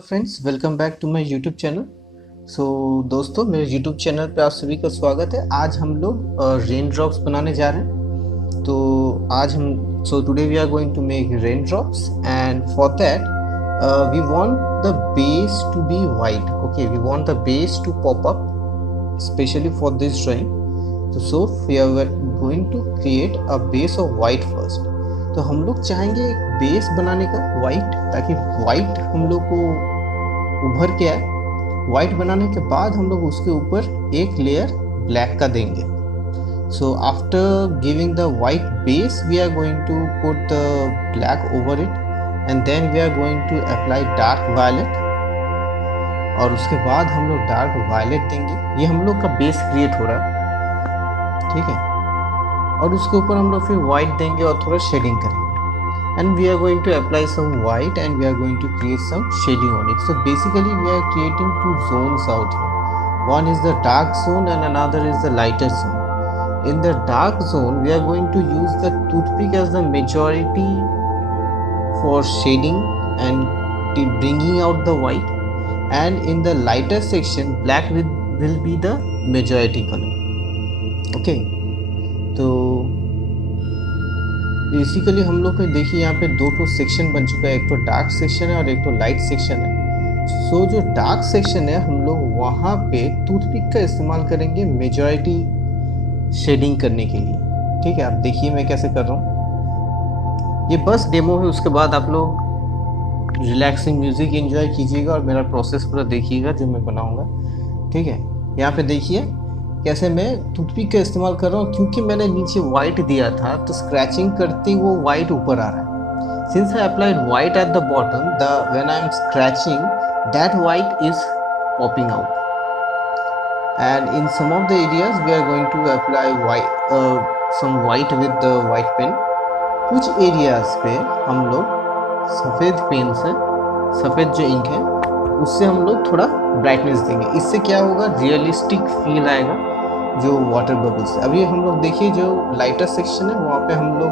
Friends, welcome back to my YouTube channel. दोस्तों, मेरे YouTube channel पे आप सभी का स्वागत है। आज हम लोग रेन ड्रॉप्स बनाने जा रहे हैं। तो आज हम today we are going to make rain drops and for that we want the base to be white. Okay, we want the base to pop up specially for this drawing. तो we are going to create a base of white first. तो हम लोग चाहेंगे एक बेस बनाने का वाइट, ताकि वाइट हम लोग को उभर के आए। वाइट बनाने के बाद हम लोग उसके ऊपर एक लेयर ब्लैक का देंगे। So after giving the white base we are going to put the black over it and then we are going to apply dark violet. और उसके बाद हम लोग डार्क वायलेट देंगे। ये हम लोग का बेस क्रिएट हो रहा है, ठीक है। और उसके ऊपर हम लोग फिर वाइट देंगे और थोड़ा शेडिंग करेंगे। And we are going to apply some white and we are going to create some shading on it. So basically we are creating two zones out here. One is the dark zone and another is the lighter zone. In the dark zone we are going to use the toothpick as the majority for shading and bringing out the white, and in the lighter section black will be the majority color. Okay, तो बेसिकली हम लोग को देखिए यहाँ पे दो सेक्शन बन चुका है। एक तो डार्क सेक्शन है और एक तो लाइट सेक्शन है। जो डार्क सेक्शन है हम लोग वहाँ पे टूथपिक का इस्तेमाल करेंगे मेजॉरिटी शेडिंग करने के लिए, ठीक है। आप देखिए मैं कैसे कर रहा हूँ। ये बस डेमो है, उसके बाद आप लोग रिलैक्सिंग म्यूजिक एंजॉय कीजिएगा और मेरा प्रोसेस पूरा देखिएगा जो मैं बनाऊँगा, ठीक है। यहाँ पे देखिए कैसे मैं टूथपिक का इस्तेमाल कर रहा हूँ। क्योंकि मैंने नीचे वाइट दिया था तो स्क्रैचिंग करते वो वाइट ऊपर आ रहा है। Since I applied white at the bottom, when I am scratching that white is popping out. And in some of the areas we are going to apply some white with the white pen. कुछ areas पे हम लोग सफ़ेद पेन से, सफ़ेद जो इंक है उससे हम लोग थोड़ा ब्राइटनेस देंगे। इससे क्या होगा, रियलिस्टिक फील आएगा जो वाटर बबल्स है। अभी हम लोग देखिए जो लाइटर सेक्शन है वहाँ पे हम लोग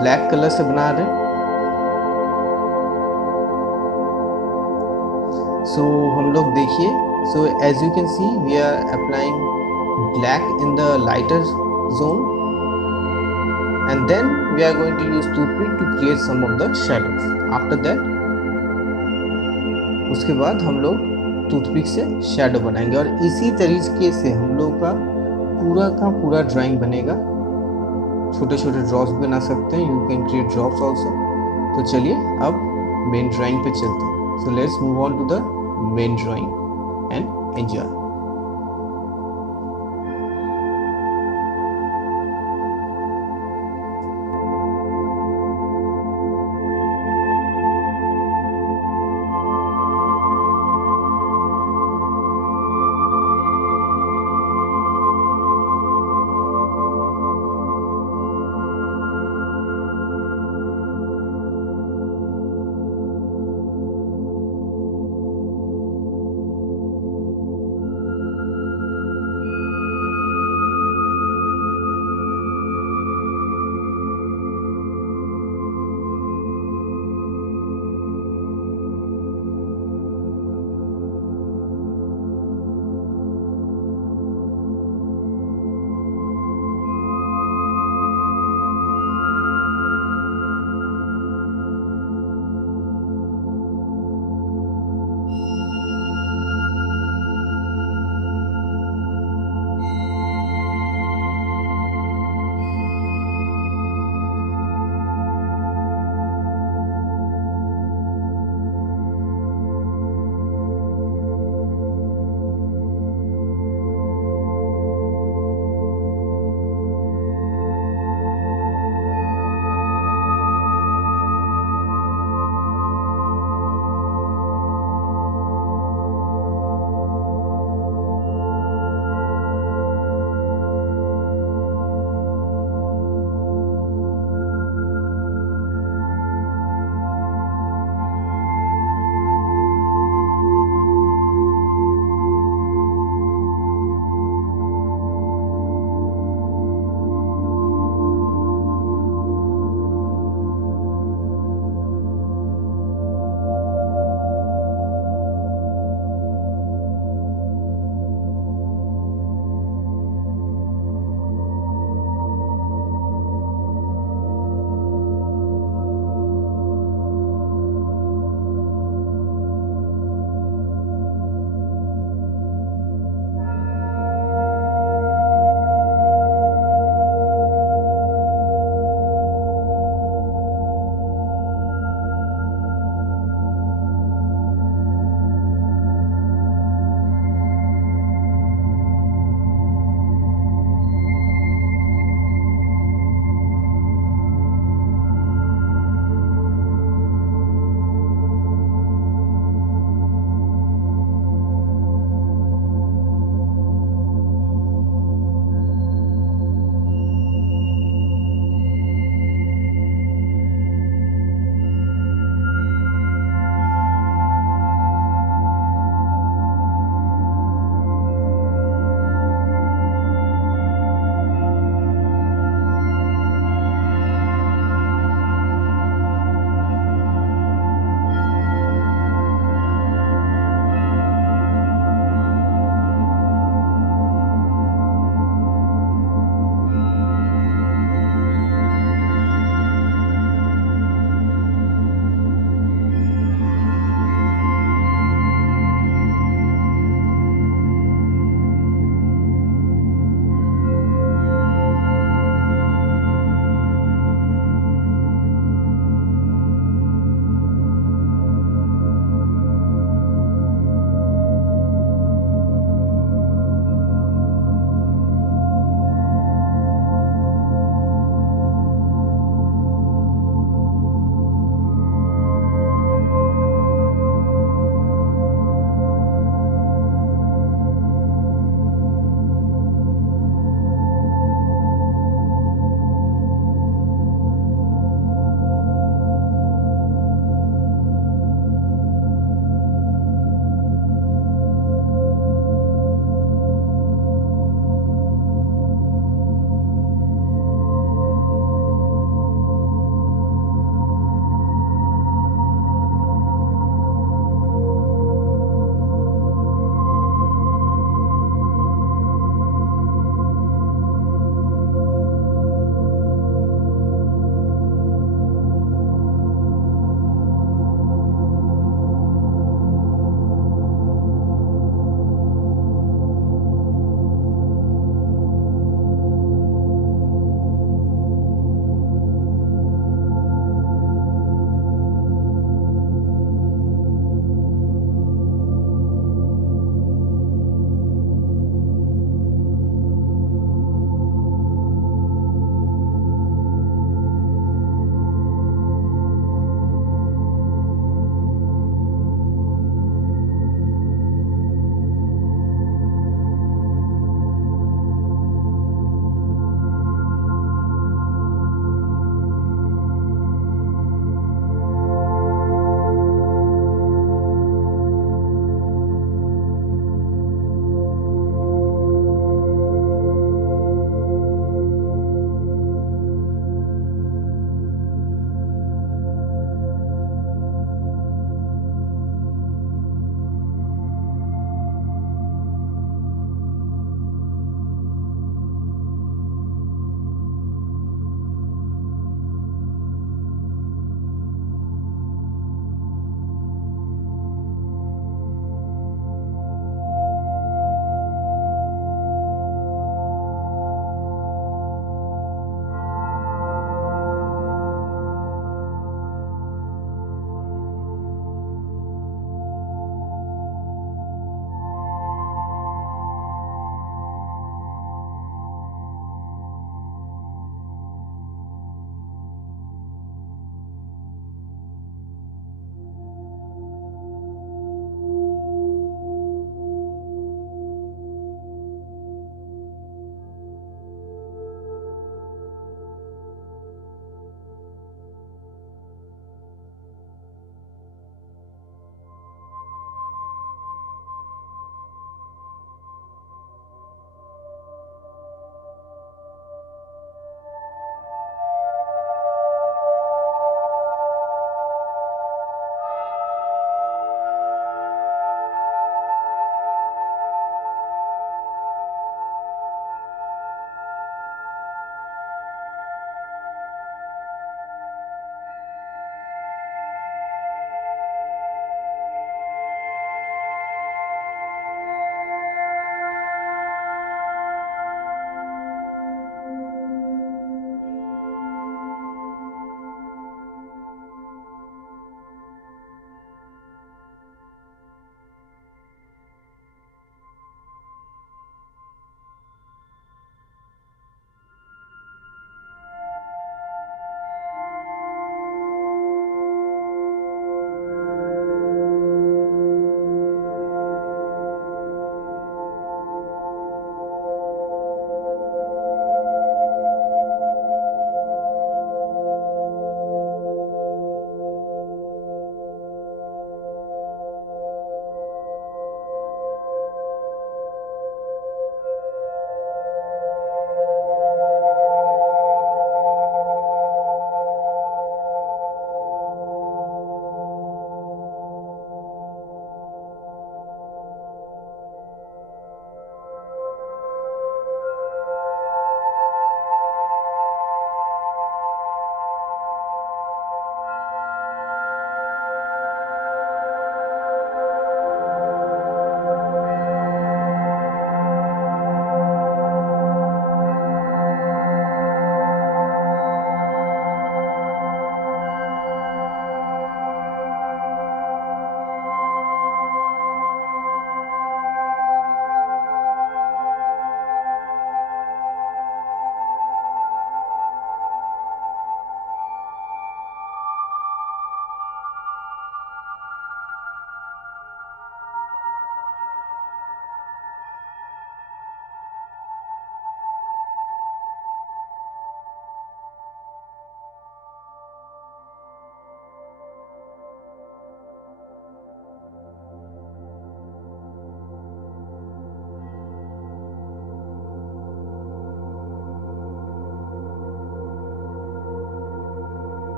ब्लैक कलर से बना रहे हैं। हम लोग देखिए, as you can see we are applying black in the lighter zone and then we are going to use toothpick to create some of the shadows. After that उसके बाद हम लोग टूथपिक से शैडो बनाएंगे और इसी तरीके से हम लोग का पूरा ड्राइंग बनेगा। छोटे छोटे ड्रॉप्स बना सकते हैं, you can create drops also. तो चलिए अब मेन ड्राइंग पे चलते हैं। So let's move on to the main drawing and enjoy.